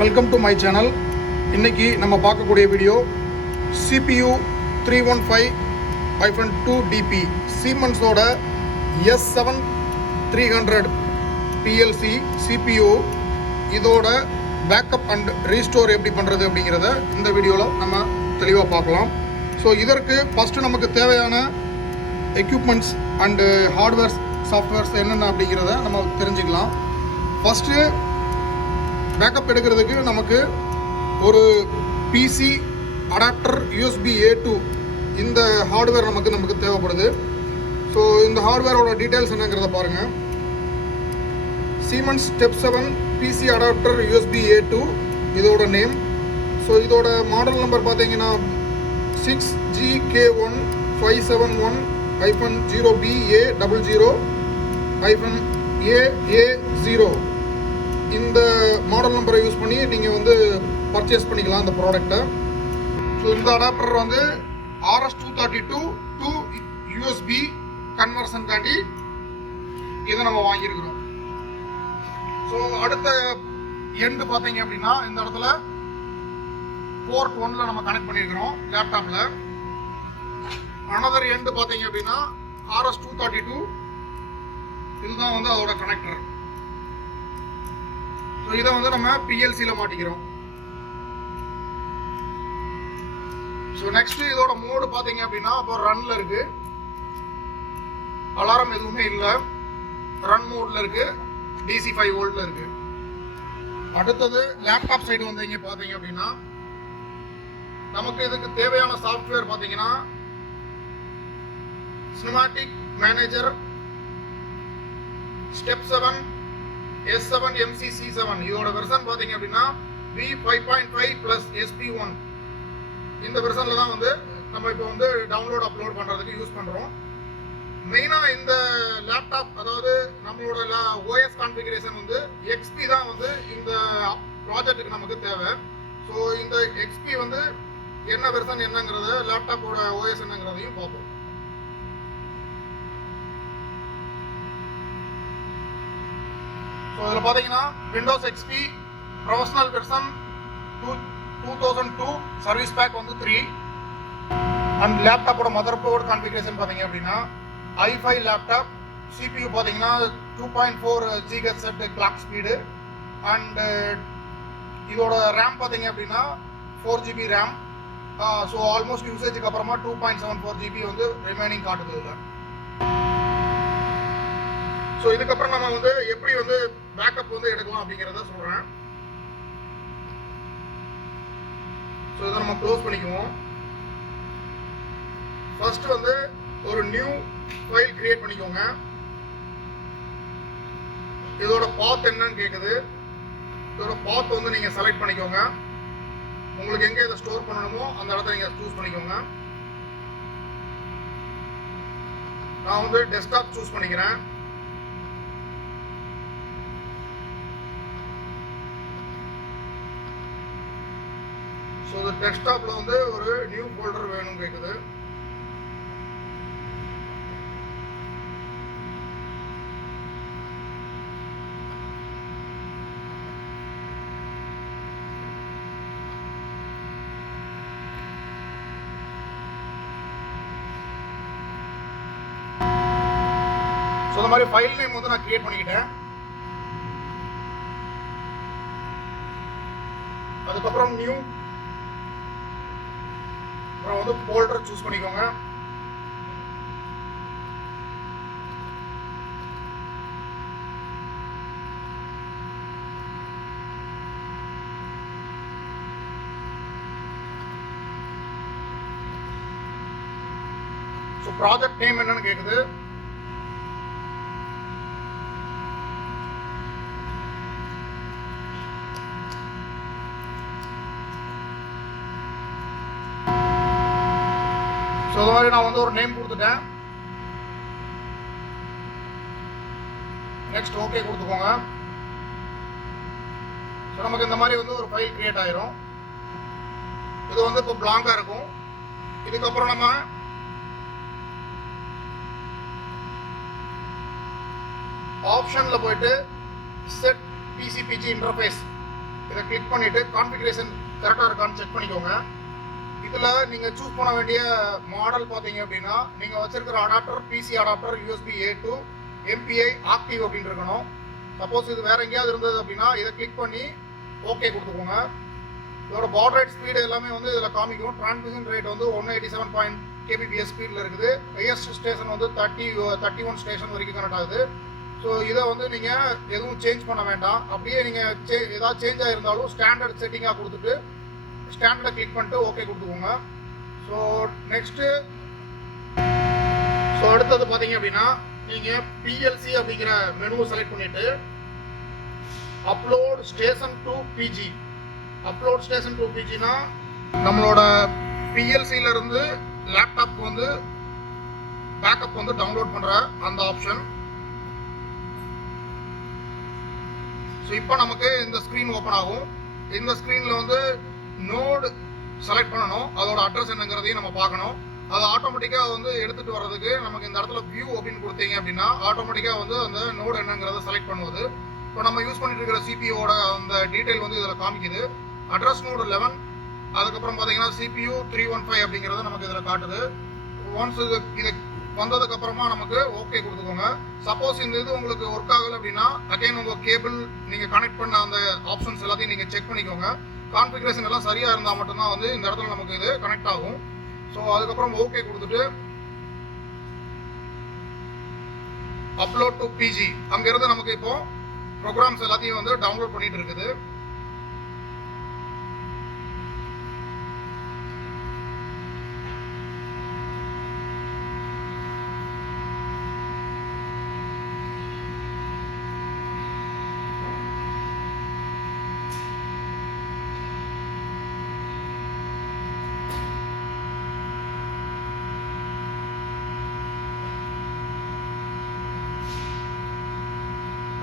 Welcome to my channel. இன்றைக்கி நம்ம பார்க்கக்கூடிய video CPU 315-2DP சீமன்ஸோட S7300 PLC CPU இதோட பேக்கப் அண்ட் ரீஸ்டோர் எப்படி பண்ணுறது அப்படிங்கிறத இந்த வீடியோவில் நம்ம தெளிவாக பார்க்கலாம். ஸோ இதற்கு ஃபஸ்ட்டு நமக்கு தேவையான எக்யூப்மெண்ட்ஸ் அண்டு ஹார்ட்வேர்ஸ் சாஃப்ட்வேர்ஸ் என்னென்ன அப்படிங்கிறத நம்ம தெரிஞ்சுக்கலாம். ஃபஸ்ட்டு பேக்கப் எடுக்கிறதுக்கு நமக்கு ஒரு பிசி அடாப்டர் USB A2 இந்த ஹார்ட்வேர் நமக்கு தேவைப்படுது. ஸோ இந்த ஹார்ட்வேரோட டீட்டெயில்ஸ் என்னங்கிறத பாருங்கள். Siemens Step 7 PC adapter USB A2 இதோட நேம். ஸோ இதோட மாடல் நம்பர் பார்த்தீங்கன்னா 6GK1571-0BA00-AA0 இந்த மாடல் நம்பரை யூஸ் பண்ணி நீங்கள் வந்து பர்ச்சேஸ் பண்ணிக்கலாம் இந்த ப்ராடக்டை. ஸோ இந்த அடாப்டர் வந்து RS-232 to USB கன்வர்ஷன்காண்டி இதை நம்ம வாங்கியிருக்கிறோம். ஸோ அடுத்த எண்டு பார்த்தீங்க அப்படின்னா இந்த இடத்துல போர்ட் 1ல நம்ம கனெக்ட் பண்ணியிருக்கிறோம் லேப்டாப்பில். அனதர் எண்டு பார்த்தீங்க அப்படின்னா RS-232 இதுதான் வந்து அதோட கனெக்டர். ஸோ இதை வந்து நம்ம PLCயில் மாட்டிக்கிறோம். ஸோ நெக்ஸ்ட் இதோட மோடு பார்த்தீங்க அப்படின்னா இப்போ ரன்ல இருக்கு, அலாரம் எதுவுமே இல்லை, ரன் மோட்ல இருக்கு, DC 5 வோல்ட்ல இருக்கு. அடுத்தது லேப்டாப் சைடு வந்து இங்கே பார்த்தீங்க அப்படின்னா நமக்கு இதுக்கு தேவையான சாஃப்ட்வேர் பார்த்தீங்கன்னா Simatic Manager Step 7 S7 MCC7 இதோட வெர்ஷன் பார்த்தீங்க அப்படின்னா V5.5 plus SP1 இந்த வெர்ஷனில் தான் வந்து நம்ம இப்போ வந்து டவுன்லோட் அப்லோட் பண்ணுறதுக்கு யூஸ் பண்ணுறோம். மெயினாக இந்த லேப்டாப் அதாவது நம்மளோட OS கான்ஃபிகரேஷன் வந்து XP தான் வந்து இந்த ப்ராஜெக்ட்டுக்கு நமக்கு தேவை. ஸோ இந்த XP வந்து என்ன வெர்ஷன் என்னங்கிறத லேப்டாப்போட OS என்னங்கிறதையும் பார்ப்போம். ஸோ இதில் பார்த்தீங்கன்னா Windows XP professional version 2002 service pack வந்து 3 அண்ட் லேப்டாப்போட மதர் போர்டு கான்ஃபிகரேஷன் பார்த்தீங்க அப்படின்னா i5 லேப்டாப். CPU பார்த்தீங்கன்னா 2.4 GHz கிளாக் ஸ்பீடு அண்ட் இதோட ரேம் பார்த்தீங்க அப்படின்னா 4GB ரேம். ஸோ ஆல்மோஸ்ட் யூசேஜுக்கு அப்புறமா 2.74 GB வந்து ரிமைனிங் காட்டுது இதில். ஸோ இதுக்கப்புறம் நம்ம வந்து எப்படி வந்து பேக்கப் வந்து எடுக்கலாம் அப்படிங்கிறத சொல்கிறேன். ஸோ இதை நம்ம க்ளோஸ் பண்ணிக்குவோம். ஃபர்ஸ்ட் வந்து ஒரு நியூ ஃபைல் கிரியேட் பண்ணிக்கோங்க. இதோட பாத் என்னன்னு கேட்குது. இதோட பாத் வந்து நீங்கள் செலக்ட் பண்ணிக்கோங்க. உங்களுக்கு எங்கே இதை ஸ்டோர் பண்ணணுமோ அந்த இடத்த நீங்கள் சூஸ் பண்ணிக்கோங்க. நான் வந்து டெஸ்க்டாப் சூஸ் பண்ணிக்கிறேன். ஸோ இந்த டெஸ்க்டாப்பில் வந்து ஒரு நியூ ஃபோல்டர் வேணும்னு கேட்குது. ஸோ இந்த மாதிரி ஃபைல் நேம் வந்து நான் கிரியேட் பண்ணிக்கிட்டேன். அதுக்கப்புறம் நியூ அப்புறம் வந்து ஃபோல்டர் சூஸ் பண்ணிக்கோங்க. ஸோ ப்ராஜெக்ட் நேம் என்னன்னு கேட்குது. ஸோ அது மாதிரி நான் வந்து ஒரு நேம் கொடுத்துட்டேன். நெக்ஸ்ட் ஓகே கொடுத்துக்கோங்க. ஸோ நமக்கு இந்த மாதிரி வந்து ஒரு ஃபைல் கிரியேட் ஆயிரும். இது வந்து இப்போ பிளாங்காக இருக்கும். இதுக்கப்புறம் நம்ம ஆப்ஷனில் போயிட்டு செட் PCPG இன்டர்ஃபேஸ் இதை கிளிக் பண்ணிவிட்டு கான்ஃபிகரேஷன் கரெக்டாக இருக்கான்னு செக் பண்ணிக்கோங்க. இதில் நீங்கள் சூஸ் பண்ண வேண்டிய மாடல் பார்த்தீங்க அப்படின்னா நீங்கள் வச்சிருக்கிற adapter PC adapter USB A to MPI active அப்படின்னு இருக்கணும். சப்போஸ் இது வேறு எங்கேயாவது இருந்தது அப்படின்னா இதை கிளிக் பண்ணி ஓகே கொடுத்துக்கோங்க. இதோட பாட் ரேட் ஸ்பீடு எல்லாமே வந்து இதில் காமிக்கும். டிரான்ஸ்மிஷன் ரேட் வந்து 187 kbps ஸ்பீடில் இருக்குது. ஹையஸ்ட் ஸ்டேஷன் வந்து 31 ஸ்டேஷன் வரைக்கும் கனெக்ட் ஆகுது. ஸோ இதை வந்து நீங்கள் எதுவும் சேஞ்ச் பண்ண வேண்டாம். அப்படியே நீங்கள் ஏதாவது சேஞ்ச் ஆகிருந்தாலும் ஸ்டாண்டர்ட் செட்டிங்காக கொடுத்துட்டு ஸ்டாண்டர்டை கிளிக் பண்ணிட்டு ஓகே கொடுத்துக்கோங்க. ஸோ நெக்ஸ்ட்டு அடுத்தது பார்த்தீங்க அப்படின்னா நீங்கள் PLC அப்படிங்கிற மெனுவை செலக்ட் பண்ணிவிட்டு upload station to PG. Upload station to PGனா நம்மளோட PLCயிலேருந்து லேப்டாப்க்கு வந்து பேக்கப் வந்து டவுன்லோட் பண்ணுற அந்த ஆப்ஷன். ஸோ இப்போ நமக்கு இந்த ஸ்க்ரீன் ஓப்பன் ஆகும். இந்த ஸ்க்ரீனில் வந்து நோடு செலக்ட் பண்ணணும். அதோட அட்ரஸ் என்னங்கிறதையும் நம்ம பார்க்கணும். அது ஆட்டோமேட்டிக்காக வந்து எடுத்துகிட்டு வர்றதுக்கு நமக்கு இந்த இடத்துல வியூ அப்படின்னு கொடுத்தீங்க அப்படின்னா ஆட்டோமேட்டிக்காக வந்து அந்த நோடு என்னங்கிறத செலக்ட் பண்ணுவது. இப்போ நம்ம யூஸ் பண்ணிட்டு இருக்கிற CPUவோட அந்த டீட்டெயில் வந்து இதில் காமிக்குது. அட்ரஸ் நோடு 11, அதுக்கப்புறம் பார்த்தீங்கன்னா CPU 315 அப்படிங்கிறது நமக்கு இதில் காட்டுது. ஒன்ஸ் இது வந்ததுக்கப்புறமா நமக்கு ஓகே கொடுத்துக்கோங்க. சப்போஸ் இந்த இது உங்களுக்கு ஒர்க் ஆகலை அப்படின்னா அகைன் உங்கள் கேபிள் நீங்கள் கனெக்ட் பண்ண அந்த ஆப்ஷன்ஸ் எல்லாத்தையும் நீங்கள் செக் பண்ணிக்கோங்க. கான்ஃபிகரேஷன் எல்லாம் சரியாக இருந்தால் மட்டும்தான் வந்து இந்த இடத்துல நமக்கு இது கனெக்ட் ஆகும். ஸோ அதுக்கப்புறம் ஓகே கொடுத்துட்டு அப்லோட் டு PG அங்கேருந்து நமக்கு இப்போ ப்ரோக்ராம்ஸ் எல்லாத்தையும் வந்து டவுன்லோட் பண்ணிட்டு இருக்குது.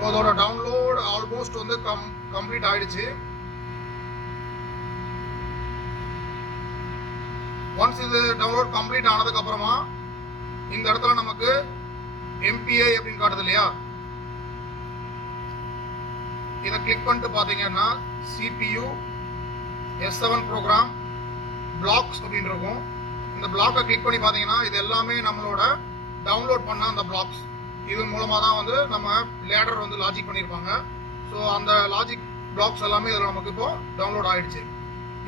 அதோட டவுன்லோட் ஆல்மோஸ்ட் வந்து கம்ப்ளீட் ஆயிடுச்சு. ஒன்ஸ் இது டவுன்லோட் கம்ப்ளீட் ஆனதுக்கு அப்புறமா இந்த இடத்துல நமக்கு MPI அப்படின்னு காட்டுது இல்லையா, இதை கிளிக் பண்ணிட்டு பார்த்தீங்கன்னா CPU S7 ப்ரோக்ராம் பிளாக்ஸ் அப்படின்னு இருக்கும். இந்த பிளாக்கை கிளிக் பண்ணி பார்த்தீங்கன்னா இது எல்லாமே நம்மளோட டவுன்லோட் பண்ண அந்த பிளாக்ஸ். இது மூலமாக தான் வந்து நம்ம லேடர் வந்து லாஜிக் பண்ணியிருப்பாங்க. ஸோ அந்த லாஜிக் பிளாக்ஸ் எல்லாமே இதில் நமக்கு இப்போ டவுன்லோட் ஆகிடுச்சு.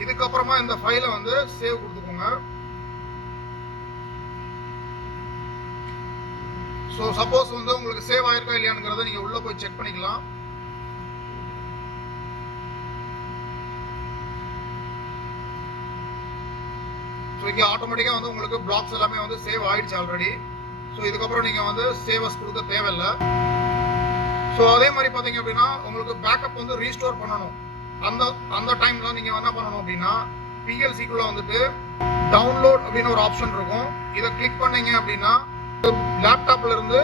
இதுக்கப்புறமா இந்த ஃபைலை வந்து சேவ் கொடுத்துக்கோங்க. ஸோ சப்போஸ் வந்து உங்களுக்கு சேவ் ஆயிருக்கா இல்லையானுங்கிறத நீங்கள் உள்ளே போய் செக் பண்ணிக்கலாம். ஸோ இங்கே ஆட்டோமேட்டிக்காக வந்து உங்களுக்கு பிளாக்ஸ் எல்லாமே வந்து சேவ் ஆயிடுச்சு ஆல்ரெடி. ஸோ இதுக்கப்புறம் நீங்கள் வந்து சேவஸ் கொடுக்க தேவையில்லை. ஸோ அதே மாதிரி பார்த்தீங்க அப்படின்னா உங்களுக்கு பேக்கப் வந்து ரீஸ்டோர் பண்ணணும். அந்த டைமில் நீங்கள் என்ன பண்ணணும் அப்படின்னா PLCக்குள்ளே வந்துட்டு டவுன்லோட் அப்படின்னு ஒரு ஆப்ஷன் இருக்கும். இதை கிளிக் பண்ணீங்க அப்படின்னா லேப்டாப்ல இருந்து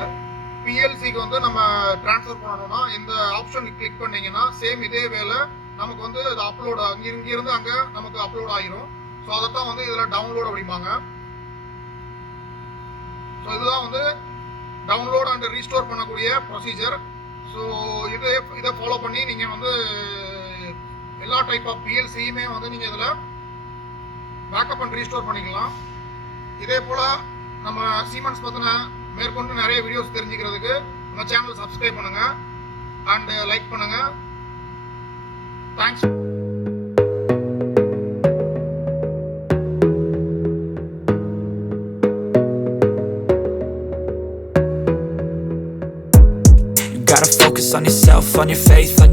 PLCக்கு வந்து நம்ம டிரான்ஸ்ஃபர் பண்ணணும்னா இந்த ஆப்ஷன் கிளிக் பண்ணீங்கன்னா சேம் இதே வேலை நமக்கு வந்து அது அப்லோட் இங்கிருந்து அங்கே நமக்கு அப்லோட் ஆகிரும். ஸோ அதைத்தான் வந்து இதில் டவுன்லோட் அப்படிம்பாங்க. ஸோ இதுதான் வந்து டவுன்லோட் அண்ட் ரீஸ்டோர் பண்ணக்கூடிய ப்ரொசீஜர். ஸோ இதை ஃபாலோ பண்ணி நீங்கள் வந்து எல்லா டைப் ஆஃப் PLCயுமே வந்து நீங்கள் இதில் பேக்கப் அண்ட் ரீஸ்டோர் பண்ணிக்கலாம். இதே போல் நம்ம Siemens பற்றின மேற்கொண்டு நிறைய வீடியோஸ் தெரிஞ்சுக்கிறதுக்கு நம்ம சேனல் சப்ஸ்கிரைப் பண்ணுங்கள் அண்ட் லைக் பண்ணுங்கள். Thanks. Gotta focus on yourself, on your faith, on your